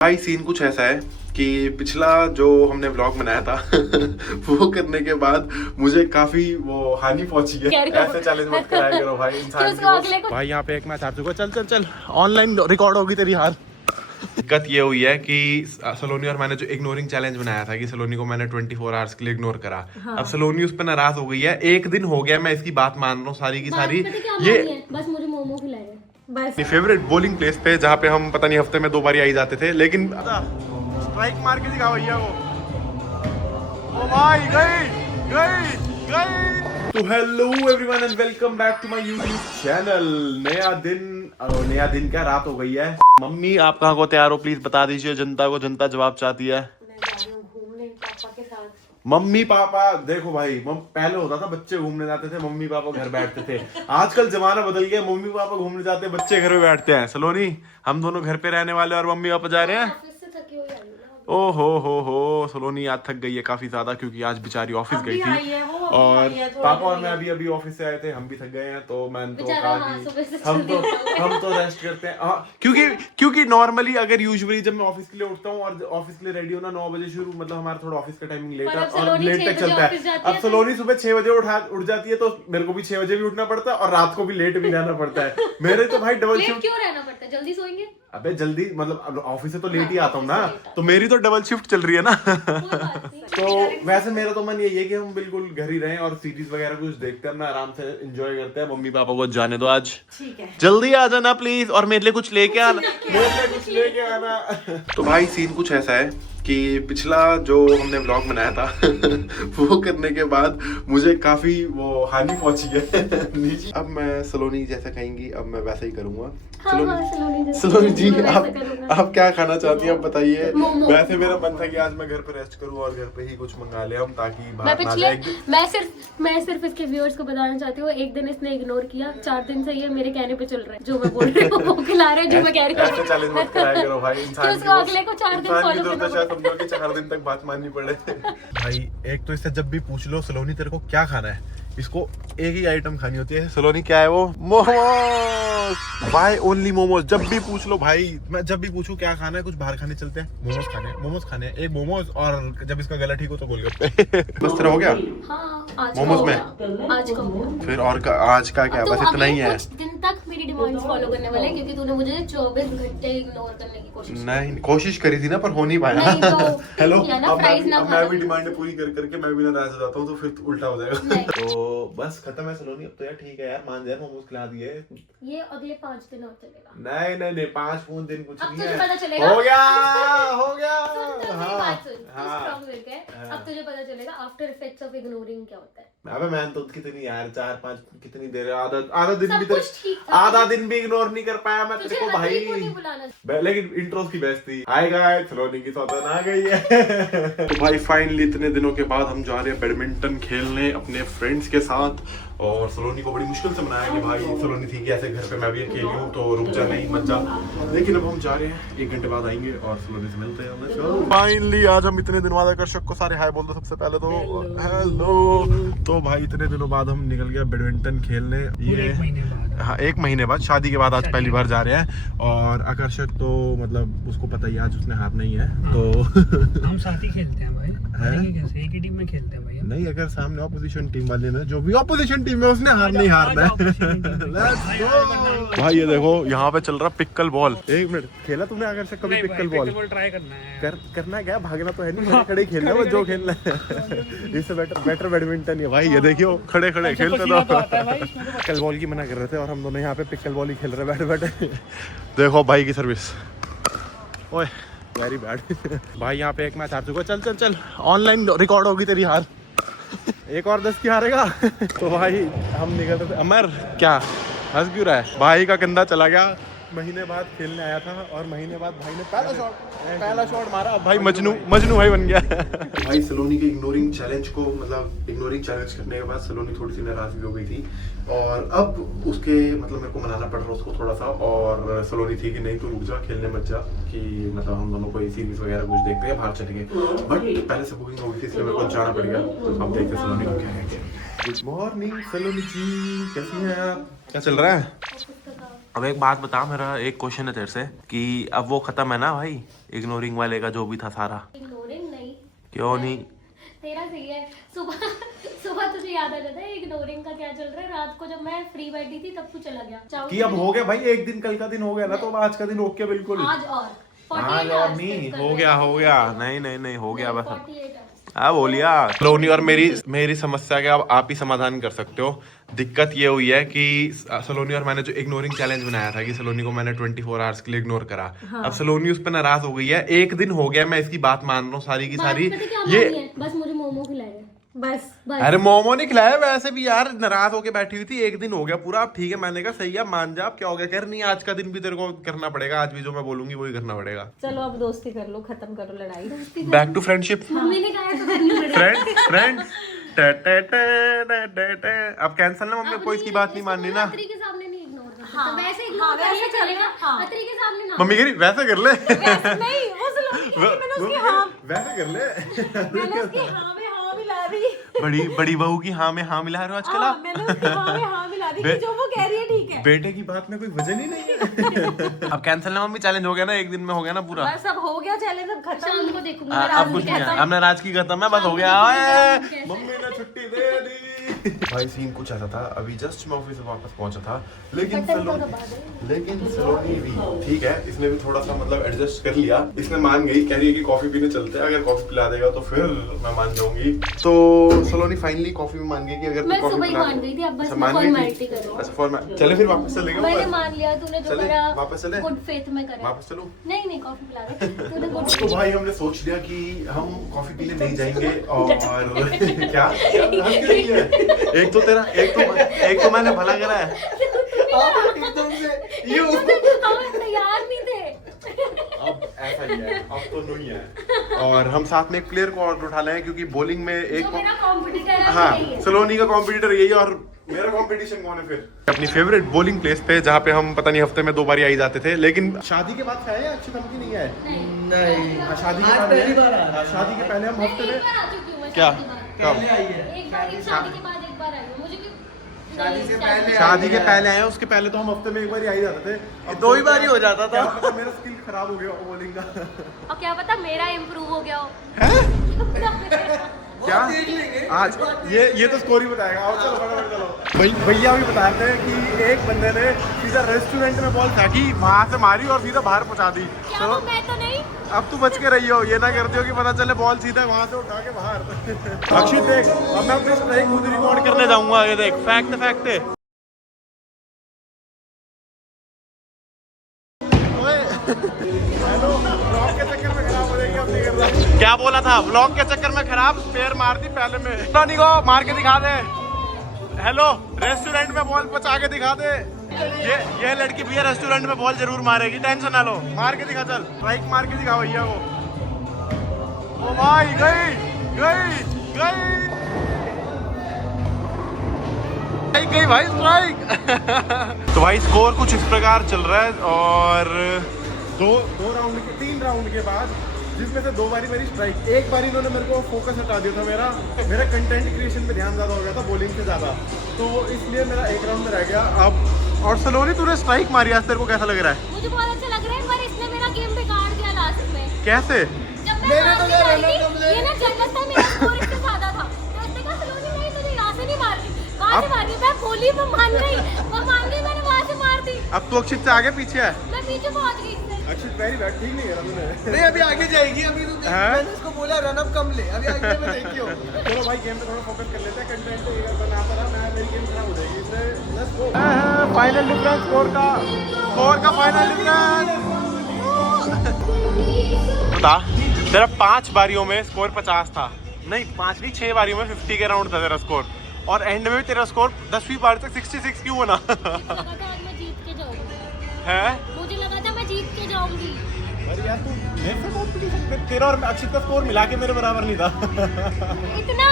भाई सीन कुछ ऐसा है कि पिछला जो हमने व्लॉग बनाया था वो करने के बाद मुझे काफी वो हानि पहुंची है। ऐसे चैलेंज मत कराया करो भाई इंसान की। भाई यहाँ पे एक मैच हार चुका। चल चल चल ऑनलाइन रिकॉर्ड होगी तेरी हार। दिक्कत ये हुई है कि सलोनी और मैंने जो इग्नोरिंग चैलेंज बनाया था कि सलोनी को मैंने 24 आवर्स के लिए इग्नोर करा। हाँ। अब सलोनी उस पर नाराज हो गई है। एक दिन हो गया मैं इसकी बात मान रहा हूँ सारी की सारी। ये बस मुझे मोमो खिलाए बस। फेवरेट बॉलिंग प्लेस पे जहाँ पे हम पता नहीं हफ्ते में 2 बार आई जाते थे, लेकिन स्ट्राइक मार के दिखा भैया वो। ओ भाई गई। तो hello everyone and welcome back to my YouTube channel. नया दिन क्या रात हो गई है। मम्मी आप कहाँ को तैयार हो प्लीज बता दीजिए जनता को, जनता जवाब चाहती है। घूमने पापा के साथ। मम्मी पापा देखो भाई, पहले होता था बच्चे घूमने जाते थे, मम्मी पापा घर बैठते थे। आजकल जमाना बदल गया, मम्मी पापा घूमने जाते हैं, बच्चे घर में बैठते हैं। सलोनी हम दोनों घर पे रहने वाले और मम्मी पापा जा रहे हैं। ओ हो सलोनी आज थक गई है काफी ज्यादा क्योंकि आज बेचारी ऑफिस गई थी और पापा और मैं अभी ऑफिस से आए थे, हम भी थक गए हैं। तो मैंने तो कहा कि हम तो रेस्ट करते हैं। हाँ क्योंकि नॉर्मली अगर यूजुअली जब मैं ऑफिस के लिए उठता हूँ और ऑफिस के लिए रेडी होना 9 बजे शुरू, मतलब हमारा थोड़ा ऑफिस का टाइमिंग लेट है और लेट तक चलता है। अब सलोनी सुबह 6 बजे उठ जाती है तो मेरे को भी 6 बजे भी उठना पड़ता है और रात को भी लेट भी रहना पड़ता है। मेरे तो भाई डबल शिफ्ट। क्यों रहना पड़ता है? जल्दी सोएंगे। अबे जल्दी मतलब ऑफिस से तो लेट ही आता हूँ ना, तो मेरी तो डबल शिफ्ट चल रही है ना। तो वैसे मेरा तो मन यही है कि हम बिल्कुल घर ही रहें और सीरीज वगैरह कुछ देखते हैं, अपना आराम से एंजॉय करते हैं। मम्मी पापा को जाने दो आज, ठीक है जल्दी आ जाना प्लीज और मेरे लिए कुछ लेके आना। तो भाई सीन कुछ ऐसा है कि पिछला जो हमने व्लॉग बनाया था वो करने के बाद मुझे काफी वो हानि पहुंची है। अब मैं सलोनी जैसा कहेंगी अब मैं वैसा ही करूंगा। सलोनी जी आप क्या खाना चाहती हैं आप बताइए। वैसे मेरा मन था कि आज मैं घर पे रेस्ट करूं और घर पे ही कुछ मंगा ले हम, ताकि बाहर ना जाए। मैं सिर्फ इसके व्यूअर्स को बताना चाहती हूँ, एक दिन इसने इग्नोर किया, 4 दिन से ये मेरे कहने पे चल रहा है। जो मैं बोल रही हूँ वो खिला रहे हैं, जो मैं कह रही हूँ। ऐसे चैलेंज मत कराया करो भाई इंसान की। अगले को 4 दिन फॉलो करना पड़ता है। समझो कि 4 दिन तक बात माननी पड़े। भाई एक तो इससे जब भी पूछ लो सलोनी तेरे को क्या खाना है, इसको एक ही आइटम खानी होती है। सलोनी क्या है वो? मोमोज। भाई ओनली मोमोज। जब भी पूछ लो भाई, मैं जब भी पूछूं क्या खाना है, कुछ बाहर खाने चलते हैं, मोमोज खाने हैं, एक मोमोज और जब इसका गला ठीक हो तो गोलगप्पे। बस तेरा हो गया? हाँ, आज मोमोज में आज का फिर और आज का क्या? बस इतना ही है। कुछ दिन तक मेरी डिमांड्स फॉलो करने वाले हैं क्योंकि तूने मुझे 24 घंटे इग्नोर करने की कोशिश करी थी ना पर हो नहीं पाया। हेलो अब मैं भी डिमांड पूरी करके मैं भी नाराज हो जाता हूँ तो फिर उल्टा हो जाएगा। तो बस खत्म है सलोनी। अब तो यार ठीक है यार, मान जाए मोमोज खिला दिए। ये अगले 5 दिन और चलेगा। नहीं 5 दिन कुछ नहीं है। पता चलेगा। हो गया अब तुझे पता चलेगा आफ्टर इफेक्ट्स ऑफ इग्नोरिंग क्या होता है। अबे मैं तो कितनी यार 4-5 कितनी देर आधा दिन भी इग्नोर नहीं कर पाया मैं तेरे को भाई। लेकिन इंट्रोस की बेस्ट थी। हाय गाइस, सलोनी की सौतन आ गई है। तो भाई फाइनली इतने दिनों के बाद हम जा रहे हैं बैडमिंटन खेलने अपने फ्रेंड्स के साथ। और सलोनी को बड़ी मुश्किल से मनाया कि भाई सलोनी थी कि ऐसे घर पे मैं भी अकेली हूँ तो रुक जा, नहीं मत जा। लेकिन अब हम जा रहे हैं, 1 घंटे बाद आएंगे और सलोनी से मिलते हैं। फाइनली आज हम इतने दिन बाद आकर्षक को सारे हाय बोल दो सबसे पहले तो हेलो। तो भाई इतने दिनों बाद हम निकल गया बैडमिंटन खेलने। ये हाँ 1 महीने बाद, शादी के बाद आज पहली बार जा रहे हैं। और आकर्षक तो मतलब उसको पता ही आज उसने हारना ही है तो हम साथ ही खेलते हैं भाई। कैसे एक ही टीम में खेलते हैं भाई। नहीं अगर सामने ऑपोजिशन टीम वाले ने जो भी ऑपोजिशन टीम है उसने हारना ही हारना है। भाई ये देखो यहाँ पे चल रहा पिक्कल बॉल। 1 मिनट खेला तुमने आकर्षक कभी पिक्कल बॉल? ट्राई करना है। करना क्या, भागना तो है नहीं, खड़े खेलना है जो खेलना है। इससे बेटर बैडमिंटन है भाई। ये देखियो खड़े खेलते तो पिक्कल बॉल की मना कर रहे थे और हम दोनों यहाँ पे पिक्कल बॉल ही खेल रहे बैठे। देखो भाई की सर्विस, ओए वेरी बैड। भाई यहाँ पे एक मैच हार चुका। चल चल चल ऑनलाइन रिकॉर्ड होगी तेरी हार। एक और 10 की हारेगा। तो भाई हम निकल रहे थे। अमर क्या हंस क्यों रहा है? भाई का कंधा चला गया, महीने बाद खेलने आया था और महीने बाद भाई ने पहला शॉट मारा। अब भाई मजनू भाई बन गया। भाई सलोनी के इग्नोरिंग चैलेंज करने के बाद सलोनी थोड़ी सी नाराज भी हो गई थी और अब उसके मतलब मेरे को मनाना पड़ रहा उसको थोड़ा सा। और सलोनी थी कि नहीं तू रुक जा, खेलने मत जा, कि मतलब हम दोनों को सीरीज वगैरह कुछ देखते हैं, बाहर चले गए। बट पहले से बुकिंग हो गई थी इसलिए मेरे को जाना पड़ गया। तो अब देखते सलोनी को क्या है। गुड मॉर्निंग सलोनी जी, कैसी हैं आप? क्या चल रहा है? अब एक बात बता, मेरा एक क्वेश्चन है तेरे से कि अब वो खत्म है ना भाई, इग्नोरिंग वाले का जो भी था सारा? इग्नोरिंग नहीं, क्यों नहीं? तेरा सही है। सुबह सुबह तुझे याद आ जाता है इग्नोरिंग का क्या चल रहा है। रात को जब मैं फ्री बैठी थी तब तू चला गया। चाहो कि अब हो गया भाई, एक दिन कल का दिन हो गया ना, तो अब आज का दिन ओके बिल्कुल। आज और 48 आज और hours नहीं, तक हो कर गया रहे हो हैं। गया, नहीं नहीं नहीं हो गया बस। 48 hours। हाँ बोलिया सलोनी, और मेरी समस्या का अब आप ही समाधान कर सकते हो। दिक्कत ये हुई है कि सलोनी और मैंने जो इग्नोरिंग चैलेंज बनाया था कि सलोनी को मैंने 24 आवर्स के लिए इग्नोर करा। हाँ। अब सलोनी उस पर नाराज हो गई है। एक दिन हो गया, मैं इसकी बात मान रहा हूँ सारी की बात सारी। पता क्या ये मानी है? बस मुझे मोमो खिलाए बस। अरे मोमो नहीं खिलाया, वैसे भी यार नाराज होके बैठी हुई थी। एक दिन हो गया पूरा, अब ठीक है, मैंने कहा सही है, मान जा, अब क्या हो गया, कह नहीं आज का दिन भी तेरे को करना पड़ेगा, आज भी जो मैं बोलूंगी वही करना पड़ेगा। चलो अब दोस्ती कर लो, खत्म करो लड़ाई। Back to friendship. मम्मी ने कहा तो करनी पड़ेगी। फ्रेंड अब कैंसिल ना मम्मी, कोई इसकी बात नहीं माननी ना। अत्री के सामने नहीं इग्नोर करना। हाँ, तो वैसे हाँ, इग्नोर वैसे करिए चलेगा। हाँ। अत्री के सामने ना। मम्मी कह रही वैसे कर ले। नहीं वो मैंने उसकी हाँ वैसे कर ले। मैंने उसकी हाँ में हाँ मिला दी। बड़ी बहू की हाँ में हाँ मिला रहे हो आजकल हाँ, आप। मैंने उसकी हाँ में हाँ मिला दी बे- कि जो वो कह रही है ठीक है। बेटे की बात में कोई वजन ही नहीं है। अब कैंसिल ना मम्मी, चैलेंज हो गया ना, एक दिन में हो गया ना पूरा। बस अब हो गया चैलेंज, अब खत्म। शाम को देखूंगी। अब कुछ नहीं है, अब नाराज की खत्म है, बस हो गया। ओए, मम्मी ने छुट्टी दे दी। भाई सीन कुछ ऐसा था, अभी जस्ट मैं ऑफिस से वापस पहुंचा था, लेकिन सलोनी भी ठीक है, इसने भी थोड़ा सा मतलब एडजस्ट कर लिया। इसने मान गई, कह रही है कि कॉफी पीने चलते हैं, अगर कॉफी पिला देगा तो फिर मैं मान जाऊंगी। तो सलोनी फाइनली कॉफी में मान गई कि अगर मैं कॉफी सुबह ही पिला मान गई थी, अब बस अच्छा, मैं मान गई थी? फॉर्मेलिटी करूँ। अच्छा फॉर्मेट, चले फिर वापस चलेंगे मैंने ऊपर। मान लिया, तूने जो चले, करा वापस चले? गुड फेथ में करा। वापस चलो। नहीं कॉफी पिला दे तूने गुड तो भाई हमने सोच लिया कि हम कॉफी पीने नहीं जाएंगे और क्या हंस रही है? एक तो मैंने भला करा है। एकदम से हम तैयार नहीं थे। अब ऐसा ही है, अब तो नहीं है। और हम साथ में एक प्लेयर को और उठा लें, क्योंकि बॉलिंग में एक जो मेरा कॉम्पिटिटर है हाँ यही है। सलोनी का कंपटीटर यही है, और मेरा कंपटीशन कौन है फिर? अपनी फेवरेट बॉलिंग प्लेस पे, जहाँ पे हम पता नहीं हफ्ते में 2 बार आई जाते थे। लेकिन शादी के बाद से आए अच्छी धमकी नहीं है। नहीं हाँ, शादी के बाद पहली बार आया। हाँ, शादी के पहले हम हफ्ते एक में बार आ चुकी हूँ मैं क्या? शादी के बाद। कब? पहले आई है। एक बार ही शादी के बाद एक बार आई हूँ। मुझे भी शादी से पहले शादी के पहले आए, उसके पहले तो हम हफ्ते में एक बार ही आई जाते थे। अब 2 ही बार ही हो जाता था। क्या पता मेरा स्किल खराब हो गया बॉलिंग का। और क्या पता मेरा इम्प्रूव हो गया हो। क्या आज ये तो स्कोर ही बताएगा। आओ चलो फटाफट चलो। भैया भी बताते हैं कि एक बंदे ने सीधा रेस्टोरेंट में बॉल फेंकी, वहां से मारी और सीधा बाहर पहुंचा दी। क्या वो मैं तो नहीं। अब तू बच के रही हो, ये ना करते हो कि पता चले बॉल सीधा वहां से उठा के बाहर। अक्षित देख, अब मैं अपनी स्ट्राइक खुद रिकॉर्ड करने जाऊंगा। ये देख फेंकते फेंकते। हेलो, ब्लॉग के चक्कर में खराब हो जाएगी, अब नहीं कर रहा। क्या बोला था? ब्लॉग के चक्कर में खराब, पैर मार दी पहले में। टोनी को मार के दिखा दे। हेलो, रेस्टोरेंट में बॉल पहुंचा के दिखा दे। ये लड़की भैया रेस्टोरेंट में बॉल जरूर मारेगी, टेंशन ना लो। मार के दिखा, चल स्ट्राइक मार के दिखा भैया को। ओ भाई गई भाई स्ट्राइक। तो भाई स्कोर कुछ इस प्रकार चल रहा है, और तीन राउंड के बाद, जिसमें से 2 बारी मेरी स्ट्राइक, एक बारी इन्होंने मेरे को फोकस हटा दिया था। मेरा कंटेंट क्रिएशन पे ध्यान ज्यादा हो गया था बॉलिंग से ज्यादा, तो इसलिए मेरा एक राउंड में रह गया। अब और सलोनी तूने स्ट्राइक मारी, आज तेरे को कैसा लग रहा है? मुझे बहुत अच्छा लग रहा है, पर इसने मेरा गेम बिगाड़ दिया लास्ट में। कैसे? जब मैं हारने वाली थी, ये ना जल्लत था, मेरा स्कोर इससे ज्यादा था, तो इसने कहा सलोनी नहीं तुझे यहाँ से नहीं मारनी, वहाँ से मारनी। मैं बोली, मैं मान गई, मैंने वहाँ से मार दी। अब तू अक्षित से आगे पीछे है? मैं पीछे पहुँच गई। अक्षित वेरी बैड, ठीक नहीं है तूने। नहीं अभी आगे जाएगी, अभी तो मैंने उसको बोला रन अप कम ले, अभी आगे में देखियो। चलो भाई गेम पे थोड़ा फोकस कर लेते हैं, कंटेंट तो ये बनाता रहा मैं, मेरी गेम खराब हो जाएगी इससे। Let's go. Final difference score का फाइनल डिफरेंस बता। तेरा 5 बारियों में स्कोर 50 था, नहीं 5 नहीं 6 बारियों में 50 के राउंड था तेरा स्कोर, और एंड में तेरा स्कोर 10वीं बार तक 66 क्यों बना? मैं जीत के जाऊंगी। है मुझे लगा था मैं जीत के जाऊंगी। अरे यार तू मेरे से बहुत पिटी सकते, तेरा और अक्षित का स्कोर मिला के मेरे बराबर नहीं था। इतना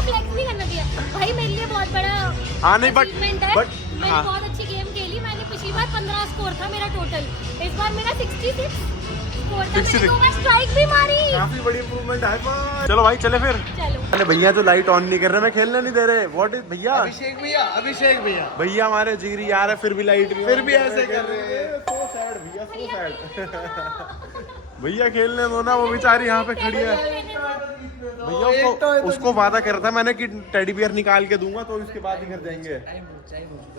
फ्लेक्स नहीं करना चाहिए भाई, मेरे लिए बहुत बड़ा हाँ नहीं achievement है। मैंने हाँ। बहुत अच्छी गेम खेली। मैंने पिछली बार 15 स्कोर था मेरा टोटल, इस बार मेरा 66 स्कोर था। मैंने 2 बार स्ट्राइक भी मारी। काफी बड़ी इंप्रूवमेंट है। चलो भाई चले फिर। चलो। अरे भैया तो लाइट ऑन नहीं कर रहे, मैं खेलने नहीं दे रहे। व्हाट इज भैया? अभिषेक भैया भैया हमारे जिगरी यार है, फिर भी लाइट नहीं, फिर भी ऐसे कर रहे हैं। सो सैड भैया, सो सैड। भैया खेलने दो ना, वो बेचारी यहाँ पे खड़ी है। भैया उसको वादा कर रहा था मैंने कि टेडी बियर निकाल के दूंगा, तो इसके बाद ही घर जाएंगे।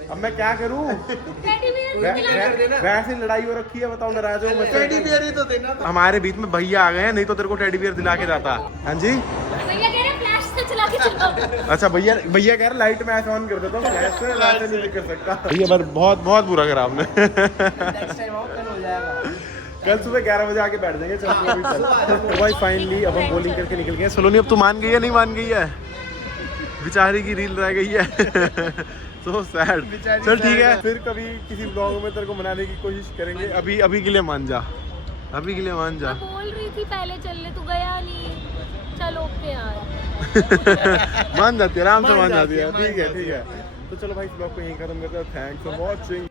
अब मैं क्या करूँ? टेडी बियर वैसे लड़ाई हो रखी है, बताओ नाराज हो? टेडी बियर ही तो देना था। हमारे बीच में भैया आ गए हैं, नहीं तो तेरे को टेडी बियर दिला के जाता। हाँ जी भैया कह रहे फ्लैश से चला के चलो। अच्छा भैया कह रहे लाइट में ऐसे ऑन कर देता हूँ, ऐसे वैसे नहीं कर सकता भैया। पर बहुत बहुत बुरा करा आपने। नेक्स्ट टाइम आओ, कल हो जाएगा। कल सुबह 11 बजे आके बैठ जाएंगे। चल अभी चल भाई, फाइनली अब हम बॉलिंग करके निकल गए। सलोनी अब तू मान गई है नहीं मान गई है? बेचारी की रील रह गई है। So sad. चल ठीक है, फिर कभी किसी ब्लॉग में तेरे को मनाने की कोशिश करेंगे। अभी के लिए मान जा, अभी के लिए मान जा। मैं बोल रही थी पहले चलने, तू गया नहीं। चल ओके यार। मान जाती है, आराम से मान जाती है। ठीक है तो चलो भाई, इस ब्लॉग को यहीं खत्म करते हैं। Thanks for watching.